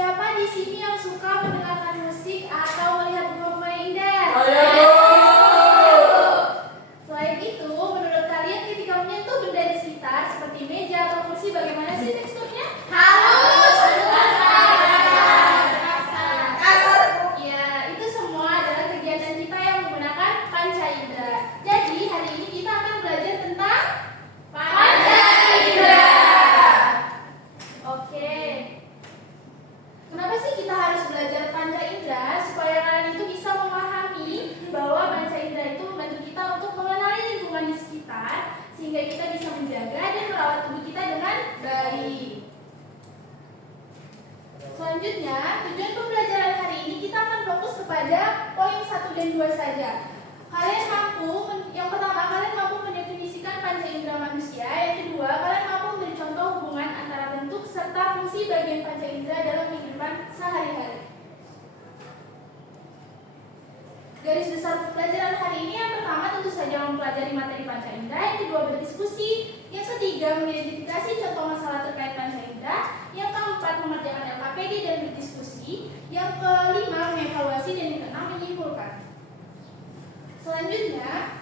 Siapa di sini yang suka mendengarkan musik atau melihat bunga-bunga indah? Selain itu, menurut kalian ketika menyentuh benda di sekitar seperti meja atau kursi, bagaimana sih teksturnya? Halus. Ya, itu semua adalah kegiatan kita yang menggunakan panca indera. Jadi hari ini kita akan belajar tentang panca indera. Oke. Kenapa sih kita harus belajar panca indera? Supaya kalian itu bisa memahami bahwa panca indera itu membantu kita untuk mengenali lingkungan di sekitar, sehingga kita bisa menjaga dan merawat tubuh kita dengan baik. Selanjutnya, tujuan pembelajaran hari ini kita akan fokus kepada poin 1 dan 2 saja. Yang pertama, kalian mampu mendefinisikan panca indera manusia. Yang kedua, kalian mampu memberi contoh hubungan antara bentuk serta fungsi bagian panca indera dalam kehidupan sehari-hari. Garis besar pembelajaran hari ini, yang pertama tentu saja mempelajari materi panca indera, yang kedua berdiskusi, yang ketiga mengidentifikasi contoh masalah terkait panca indera, yang keempat mengerjakan LKPD dan berdiskusi, yang kelima mengevaluasi, dan yang keenam menyimpulkan. Selanjutnya,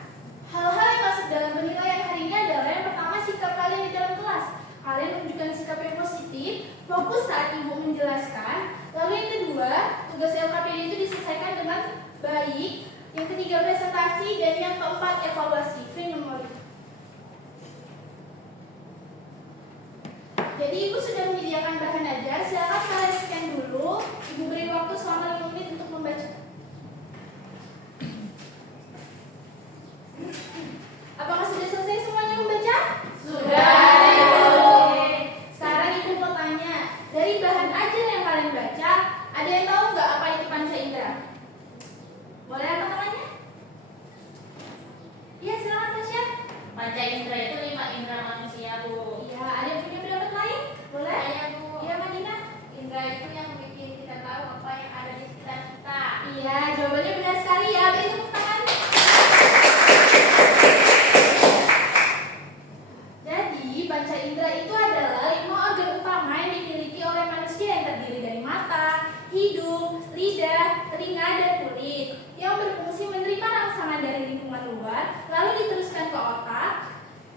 hal-hal yang masuk dalam penilaian hari ini adalah yang pertama sikap kalian di dalam kelas. Kalian menunjukkan sikap yang positif, fokus saat ibu menjelaskan. Lalu yang kedua, tugas LKPD itu diselesaikan dengan baik. Yang ketiga presentasi, dan yang keempat evaluasi. Jadi ibu sudah menyediakan bahan ajar. Silakan kalian scan dulu. Ibu beri waktu selama 5 menit untuk membaca. Apakah sudah selesai semuanya membaca? Sudah. Oke. Sekarang ibu mau tanya, dari bahan ajar yang kalian baca, ada yang tahu nggak apa itu panca indera? Boleh angkat tangannya? Iya, silakan Tasya. Panca indera itu 5 indera manusia, Bu. Iya, ada yang punya pendapat lain? Boleh? Saya, Bu. Iya, Madina. Indera itu yang bikin kita tahu apa yang ada di sekitar kita. Iya, jawabannya benar sekali ya. Beri tepuk tangan. Jadi, panca indera itu adalah 5 organ utama yang dimiliki oleh manusia yang terdiri dari mata, hidung, lidah, telinga, dan kulit, yang berfungsi menerima rangsangan dari lingkungan luar, lalu diteruskan ke otak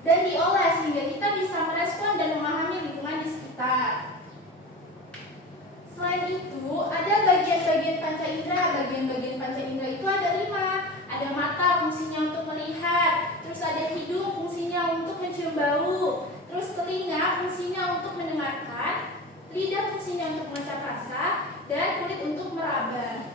dan diolah sehingga kita bisa merespon dan memahami lingkungan di sekitar. Selain itu, ada bagian-bagian panca indera. Bagian-bagian panca indera itu ada 5. Ada mata, fungsinya untuk melihat. Terus ada hidung, fungsinya untuk mencium bau. Terus telinga, fungsinya untuk mendengarkan. Lidah, fungsinya untuk mengecap rasa. Dan kulit untuk meraba.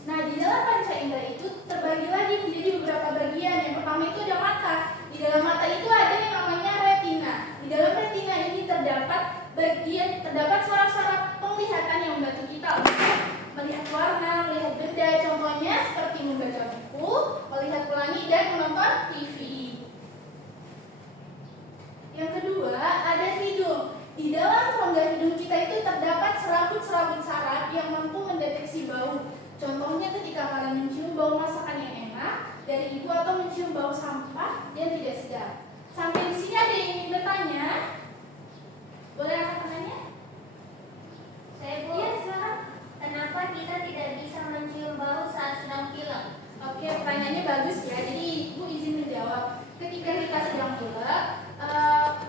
Nah, di dalam panca indera itu terbagi lagi menjadi beberapa bagian. Yang pertama itu ada mata. Di dalam mata itu ada yang namanya retina. Di dalam retina ini terdapat saraf-saraf penglihatan yang membantu kita untuk melihat warna, melihat benda. Contohnya seperti membaca buku, melihat pelangi, dan menonton TV. Yang kedua ada hidung. Di dalam rongga hidung kita itu terdapat serabut-serabut saraf yang mampu mendeteksi bau. Contohnya ketika kalian mencium bau masakan yang enak dari ibu atau mencium bau sampah yang tidak sedap. Sampai di sini ada yang ingin bertanya? Boleh angkat tangannya? Saya, Bu. Iya, silakan. Kenapa kita tidak bisa mencium bau saat sedang pilek? Oke, pertanyaannya bagus ya. Jadi ibu izin menjawab. Ketika kita sedang pilek,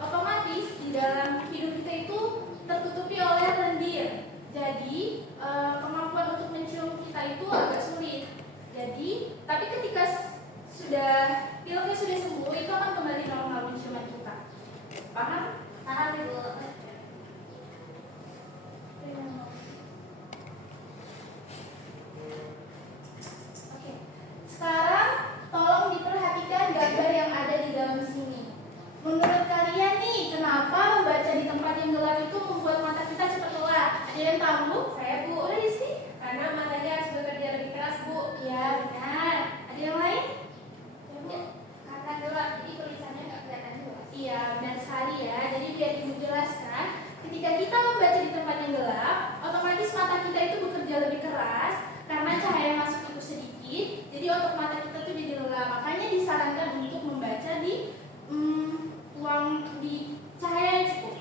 otomatis di dalam hidung kita itu tertutupi oleh lendir. Jadi kemampuan untuk mencium kita itu agak sulit. Jadi, tapi ketika pileknya sudah sembuh, itu akan kembali normal penciuman kita. Paham? Paham, Ibu. Oke. Sekarang tolong diperhatikan gambar yang ada di dalam sini. Menurut kalian nih, kenapa membaca di tempat yang gelap itu membuat mata kita cepat lelah? Ada yang tahu? Saya, Bu. Udah di sini? Karena matanya harus bekerja lebih keras, Bu. Iya, benar. Ada yang lain? Ya, karena gelap, jadi tulisannya nggak kelihatan jelas. Iya, benar sekali ya. Jadi biar ibu jelaskan, ketika kita membaca di tempat yang gelap, otomatis mata kita itu bekerja lebih keras karena cahaya masuk itu sedikit. Jadi otot mata kita tuh jadi lelah. Makanya disarankan untuk membaca di cahaya yang cukup.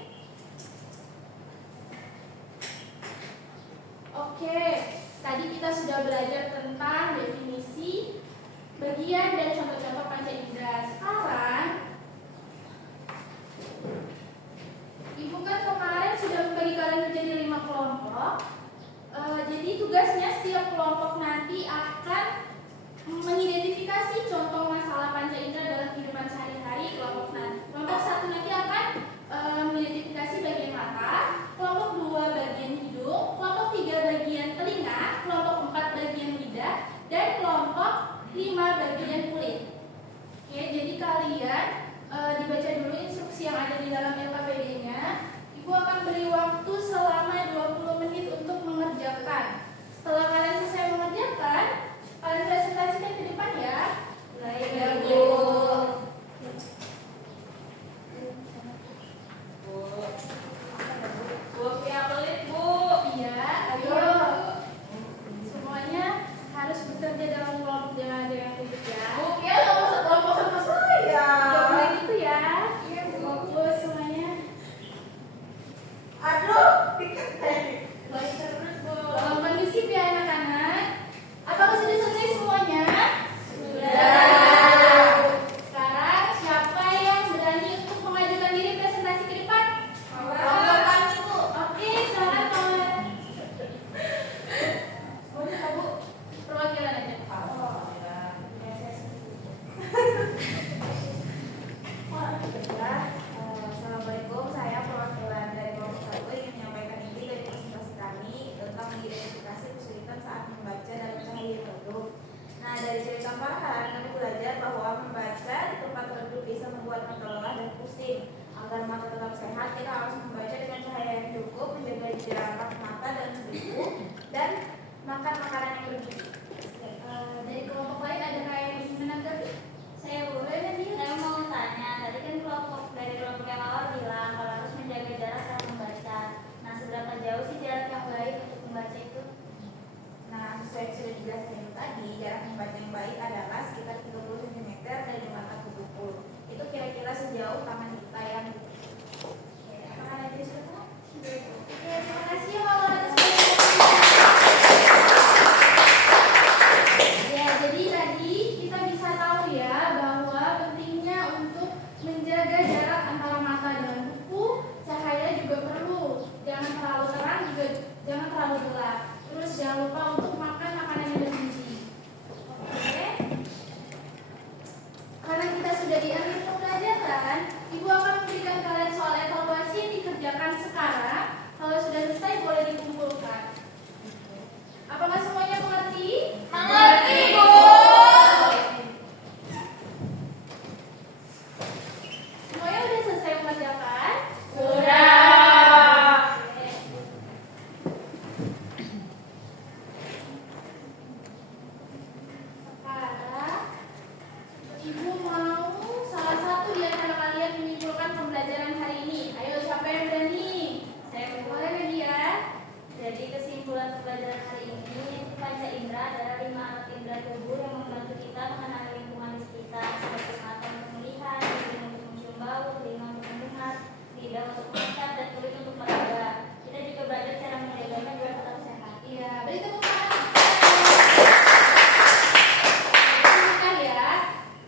dalam LKPD-nya, Ibu akan beri waktu selama 20 menit untuk mengerjakan. Setelah kalian selesai mengerjakan, kalian presentasikan ke depan ya. Baik, Bu. Bu, siap pelit, Bu. Iya, ayo. Semuanya harus bekerja dalam kelompok dengan hidup ya. Bu, ya nggak mau sekelompok sama saya. Gak boleh gitu ya. Iya, Bu. Fokus semuanya. Aduh, baik terus, Bu. Kondusif ya anak-anak. Apakah sudah selesai semuanya? Sudah. Sekarang siapa yang berani untuk mengajukan diri presentasi ke depan? Kelompok Bu. Oke, silakan kawan. Boleh Kak, Bu? Perwakilan aja. Assalamualaikum, saya perwakilan dari kelompok 1 ingin menyampaikan inti dari presentasi kami tentang mengidentifikasi kesulitan saat membaca dalam cahaya yang redup. Nah, dari cerita Farhan, kami belajar bahwa membaca di tempat redup bisa membuat mata lelah dan pusing. Agar mata tetap sehat, kita harus membaca dengan cahaya yang cukup, menjaga jarak mata dan buku, dan makan makanan yang bergizi. Dari kelompok lain ada yang ingin menanggapi? Saya boleh tadi. Saya mau tanya, tadi kan dari kelompok yang awal bilang kalau harus menjaga jarak saat membaca. Nah, seberapa jauh sih jarak yang baik untuk membaca itu? Nah, sesuai yang sudah dijelaskan tadi, jarak membaca yang baik adalah sekitar 30 cm dari mata ke buku. Itu kira-kira sejauh tangan kita yang apakah ada sudah? Oke, terima kasih ya Mama atas ya, jadi tadi kita bisa tahu ya bahwa pentingnya untuk menjaga jarak antara mata dan buku, cahaya juga perlu. Jangan terlalu terang juga jangan terlalu gelap. Terus jangan lupa untuk makan makanan yang bergizi. Oke. Karena kita sudah di akhir pembelajaran, Ibu akan memberikan kalian soal evaluasi yang dikerjakan sekarang. Kalau sudah selesai boleh dikumpulkan. Apakah semuanya mengerti? Mengerti, Bu. Semuanya sudah selesai mengerjakan? Sudah. Oke. Sekarang Ibu mau salah satu di antara kalian menyimpulkan pembelajaran hari ini. Ayo, siapa yang berani? Saya Boleh Nadia? Jadi kesimpulan pembelajaran hari ini, panca indera adalah 5 alat indera tubuh yang membantu kita mengenali lingkungan di sekitar, seperti mata untuk melihat, hidung untuk mencium bau, telinga untuk mendengar, lidah untuk mengikat, dan kulit untuk meraba. Kita juga belajar cara menjaganya biar tetap sehat. Iya, beri tepuk tangan. Ingat ya,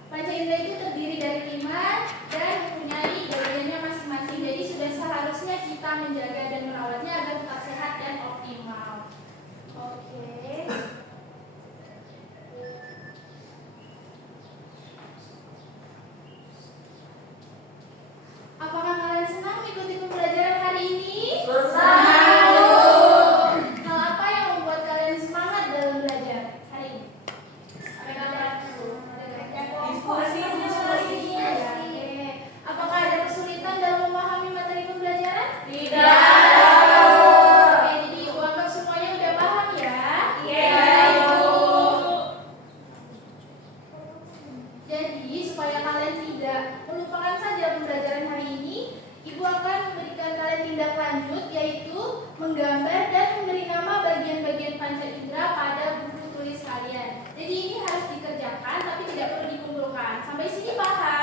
panca indera itu terdiri dari 5 dan mempunyai bagiannya masing-masing. Jadi sudah seharusnya kita menjaga dan merawatnya agar tetap sehat dan optimal. Oke. Apakah kalian senang mengikuti pembelajaran hari ini? Hal apa yang membuat kalian semangat dalam belajar hari ini? Diskusi. Ya, oke. Apakah ada kesulitan dalam memahami materi pembelajaran? Tidak. Oke, jadi Ibu anggap semuanya udah paham ya? Iya, Ibu. Jadi supaya kalian tidak melupakan saja pembelajaran hari ini, Ibu akan memberikan kalian tindak lanjut, yaitu menggambar dan memberi nama bagian-bagian panca indera pada buku tulis kalian. Jadi ini harus dikerjakan tapi tidak perlu dikumpulkan. Sampai sini paham?